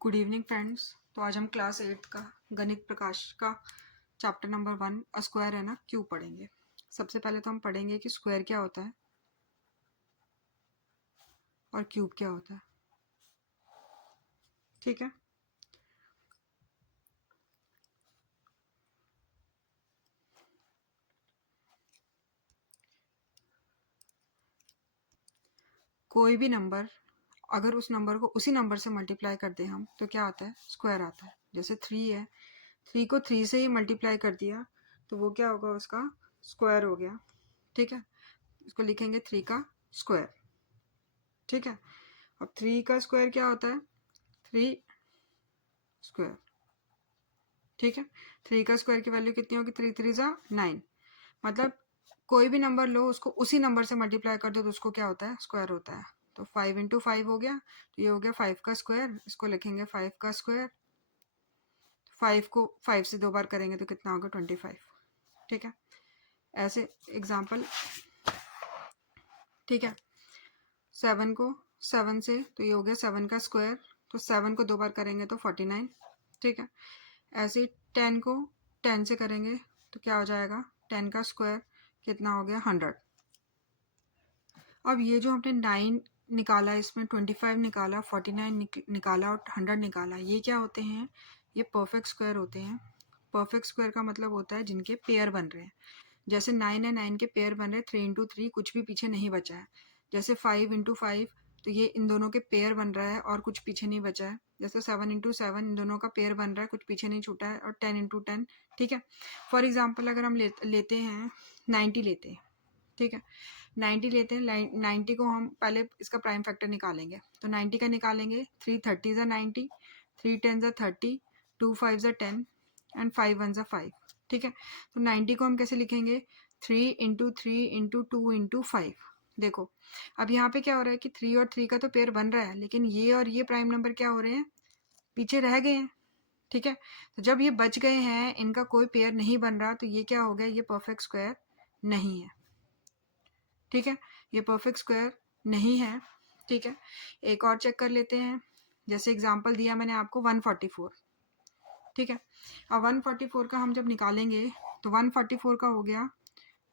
Good evening friends. तो आज हम क्लास 8 का गणित प्रकाश का चैप्टर नंबर 1 स्क्वायर है ना क्यूब पढ़ेंगे। सबसे पहले तो हम पढ़ेंगे कि स्क्वायर क्या होता है और क्यूब क्या होता है। ठीक है, कोई भी नंबर अगर उस नंबर को उसी नंबर से मल्टीप्लाई कर दें हम तो क्या आता है, स्क्वायर आता है। जैसे 3 है, 3 को 3 से ही मल्टीप्लाई कर दिया तो वो क्या होगा, उसका स्क्वायर हो गया। ठीक है, इसको लिखेंगे 3 का स्क्वायर। ठीक है, अब 3 का स्क्वायर क्या होता है, 3 स्क्वायर। ठीक है, 3 का स्क्वायर की वैल्यू कितनी होगी, 3 3 ज़ा 9। मतलब कोई भी नंबर लो, उसको उसी नंबर से मल्टीप्लाई कर दो तो उसको क्या होता है, स्क्वायर होता है। तो 5 इंटू 5 हो गया, तो ये हो गया 5 का स्क्वायर। इसको लिखेंगे 5 का स्क्वायर। 5 को 5 से 2 बार करेंगे तो कितना होगा, 25। ठीक है, ऐसे एग्जाम्पल। ठीक है, 7 को 7 से तो ये हो गया 7 का स्क्वायर। तो 7 को 2 बार करेंगे तो 49। ठीक है, ऐसे ही 10 को 10 से करेंगे तो क्या हो जाएगा, 10 का स्क्वायर कितना हो गया, 100। अब ये जो हमने 9 निकाला, इसमें 25 निकाला, 49 निकाला और 100 निकाला, ये क्या होते हैं, ये परफेक्ट स्क्वायर होते हैं। परफेक्ट स्क्वायर का मतलब होता है जिनके पेयर बन रहे हैं। जैसे 9 है, 9 के पेयर बन रहे हैं, 3 इंटू 3 कुछ भी पीछे नहीं बचा है। जैसे 5 इंटू 5 तो ये इन दोनों के पेयर बन रहा है और कुछ पीछे नहीं बचा है। जैसे 7 इंटू 7 इन दोनों का पेयर बन रहा है, कुछ पीछे नहीं छूटा है। और 10 इंटू 10। ठीक है, फॉर एग्जाम्पल अगर हम लेते हैं 90 लेते हैं। ठीक है, 90 लेते हैं। 90 को हम पहले इसका प्राइम फैक्टर निकालेंगे, तो 90 का निकालेंगे। 3 30 ज़ा 90, 3 10 ज़ा 30, 2 5 ज़ा 10 एंड 5 1 ज़ा 5। ठीक है, तो 90 को हम कैसे लिखेंगे, 3 इंटू 3 इंटू 2 इंटू 5। देखो अब यहाँ पे क्या हो रहा है कि 3 और 3 का तो पेयर बन रहा है, लेकिन ये और ये प्राइम नंबर क्या हो रहे हैं, पीछे रह गए हैं। ठीक है, तो जब ये बच गए हैं, इनका कोई पेयर नहीं बन रहा, तो ये क्या हो गया, ये परफेक्ट स्क्वायर नहीं है। ठीक है, ये परफेक्ट स्क्वायर नहीं है। ठीक है, एक और चेक कर लेते हैं। जैसे एग्जांपल दिया मैंने आपको 144। ठीक है, अब 144 का हम जब निकालेंगे तो 144 का हो गया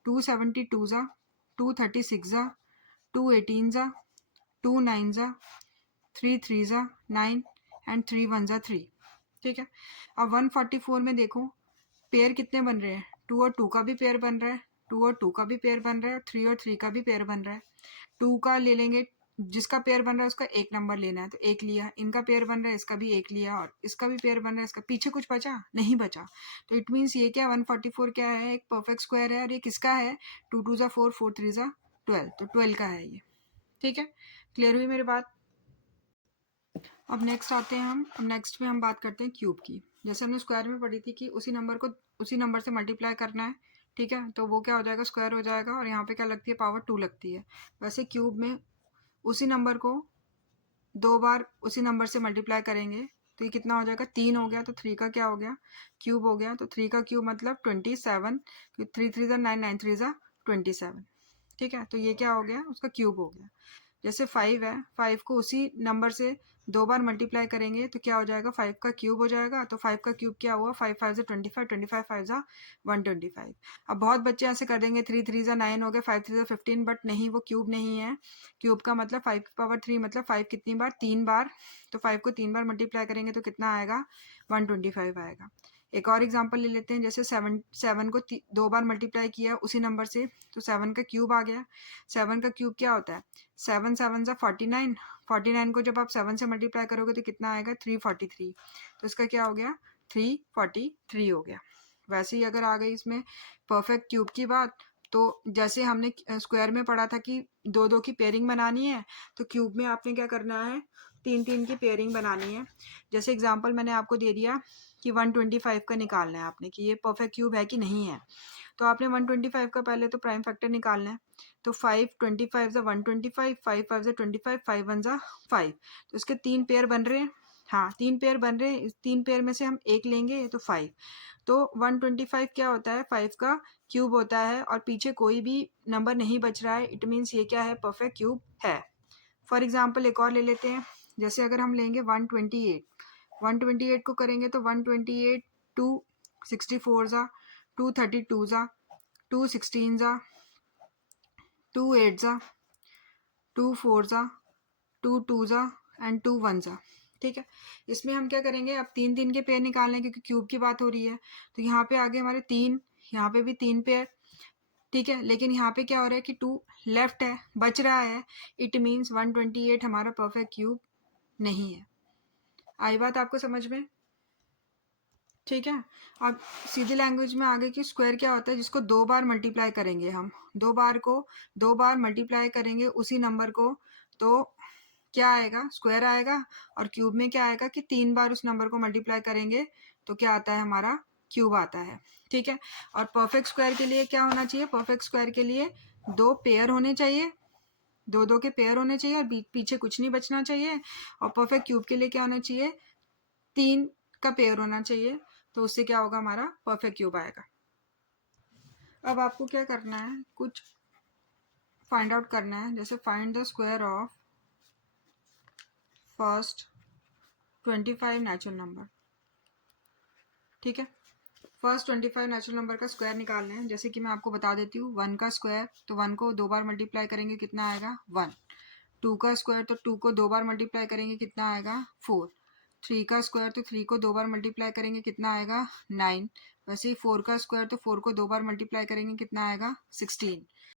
272 ज़ा, 236 ज़ा, 218 ज़ा, 2 9 ज़ा, 3 3 ज़ा 9 एंड 3 1 ज़ा 3। ठीक है, अब 144 में देखो पेयर कितने बन रहे हैं, 2 और 2 का भी पेयर बन रहा है, 2 और 2 का भी पेयर बन रहा है, 3 और 3 का भी पेयर बन रहा है। 2 का ले लेंगे, जिसका पेयर बन रहा है उसका एक नंबर लेना है, तो एक लिया। इनका पेयर बन रहा है, इसका भी एक लिया, और इसका भी पेयर बन रहा है, इसका पीछे कुछ बचा नहीं बचा। तो इट मीन्स ये क्या, 144 क्या है, एक परफेक्ट स्क्वायर है। और ये किसका है, 2 2 ज़ा 4, 4 3 ज़ा 12, तो 12 का है ये। ठीक है, क्लियर हुई मेरी बात। अब नेक्स्ट आते हैं हम, अब नेक्स्ट में हम बात करते हैं क्यूब की। जैसे हमने स्क्वायर में पढ़ी थी कि उसी नंबर को उसी नंबर से मल्टीप्लाई करना है। ठीक है, तो वो क्या हो जाएगा, स्क्वायर हो जाएगा, और यहाँ पे क्या लगती है, पावर 2 लगती है। वैसे क्यूब में उसी नंबर को 2 बार उसी नंबर से मल्टीप्लाई करेंगे तो ये कितना हो जाएगा, 3 हो गया। तो 3 का क्या हो गया, क्यूब हो गया। तो 3 का क्यूब मतलब 27, 3 3 ज़ा 9, 9 3 ज़ा 27। ठीक है, तो ये क्या हो गया, उसका क्यूब हो गया। जैसे 5 है, 5 को उसी नंबर से 2 बार मल्टीप्लाई करेंगे तो क्या हो जाएगा, 5 का क्यूब हो जाएगा। तो 5 का क्यूब क्या हुआ, 5 5 ज़ा 25, 25 5 ज़ा 125। अब बहुत बच्चे ऐसे कर देंगे, 3 3 ज़ा 9 हो गया, 5 3 ज़ा 15, बट नहीं, वो क्यूब नहीं है। क्यूब का मतलब 5 की पावर 3, मतलब 5 कितनी बार, 3 बार। तो 5 को 3 बार मल्टीप्लाई करेंगे तो कितना आएगा, 125 आएगा। एक और एग्जांपल ले लेते हैं। जैसे 7 को 2 बार मल्टीप्लाई किया उसी नंबर से, तो 7 का क्यूब आ गया। 7 का क्यूब क्या होता है, 7 7 ज़ा 49, 49 को जब आप 7 से मल्टीप्लाई करोगे तो कितना आएगा, 343। तो इसका क्या हो गया, 343 हो गया। वैसे ही अगर आ गई इसमें परफेक्ट क्यूब की बात, तो जैसे हमने स्क्वायर में पढ़ा था कि 2 2 की पेयरिंग बनानी है, तो क्यूब में आपने क्या करना है, 3 3 की पेयरिंग बनानी है। जैसे एग्जांपल मैंने आपको दे दिया कि 125 का निकालना है आपने, कि ये परफेक्ट क्यूब है कि नहीं है। तो आपने 125 का पहले तो प्राइम फैक्टर निकालना है। तो 5 25 ज़ा 125, 5 5 ज़ा 25, 5 1 ज़ा 5। तो इसके 3 पेयर बन रहे हैं। हाँ, 3 पेयर बन रहे हैं। इस 3 पेयर में से हम एक लेंगे तो 5। तो 125 क्या होता है, 5 का क्यूब होता है, और पीछे कोई भी नंबर नहीं बच रहा है। इट मीन्स ये क्या है, परफेक्ट क्यूब है। फॉर एग्जाम्पल एक और ले लेते हैं। जैसे अगर हम लेंगे 128, 128 को करेंगे तो 128 2 64 ज़ा, 2 32 ज़ा, 2 16 ज़ा, 2 8 ज़ा, 2 4 ज़ा, 2 2 ज़ा एंड 2 1 ज़ा। ठीक है, इसमें हम क्या करेंगे, अब 3 के पेयर निकालने क्योंकि क्यूब की बात हो रही है, तो यहाँ पे आगे हमारे 3, यहाँ पे भी 3 पेयर। ठीक है, लेकिन यहाँ पे क्या हो रहा है कि 2 लेफ्ट है, बच रहा है, इट मीन्स 128 हमारा परफेक्ट क्यूब नहीं है। आई बात आपको समझ में? ठीक है, अब सीधी लैंग्वेज में आगे कि स्क्वायर क्या होता है, जिसको 2 बार मल्टीप्लाई करेंगे हम, 2 बार मल्टीप्लाई करेंगे उसी नंबर को, तो क्या आएगा, स्क्वायर आएगा। और क्यूब में क्या आएगा कि 3 बार उस नंबर को मल्टीप्लाई करेंगे तो क्या आता है, हमारा क्यूब आता है। ठीक है, और परफेक्ट स्क्वायर के लिए क्या होना चाहिए, परफेक्ट स्क्वायर के लिए 2 पेयर होने चाहिए, 2 के पेयर होने चाहिए और पीछे कुछ नहीं बचना चाहिए। और परफेक्ट क्यूब के लिए क्या होना चाहिए, 3 का पेयर होना चाहिए, तो उससे क्या होगा, हमारा परफेक्ट क्यूब आएगा। अब आपको क्या करना है, कुछ फाइंड आउट करना है, जैसे find the square of first 25 natural number. ठीक है, फर्स्ट 25 नेचुरल नंबर का स्क्वायर निकालना है। जैसे कि मैं आपको बता देती हूँ, 1 का स्क्वायर, तो 1 को 2 बार मल्टीप्लाई करेंगे कितना आएगा, 1। 2 का स्क्वायर, तो 2 को 2 बार मल्टीप्लाई करेंगे कितना आएगा, 4। 3 का स्क्वायर, तो 3 को 2 बार मल्टीप्लाई करेंगे कितना आएगा, 9। वैसे ही 4 का स्क्वायर, तो 4 को 2 बार मल्टीप्लाई करेंगे कितना आएगा, 16।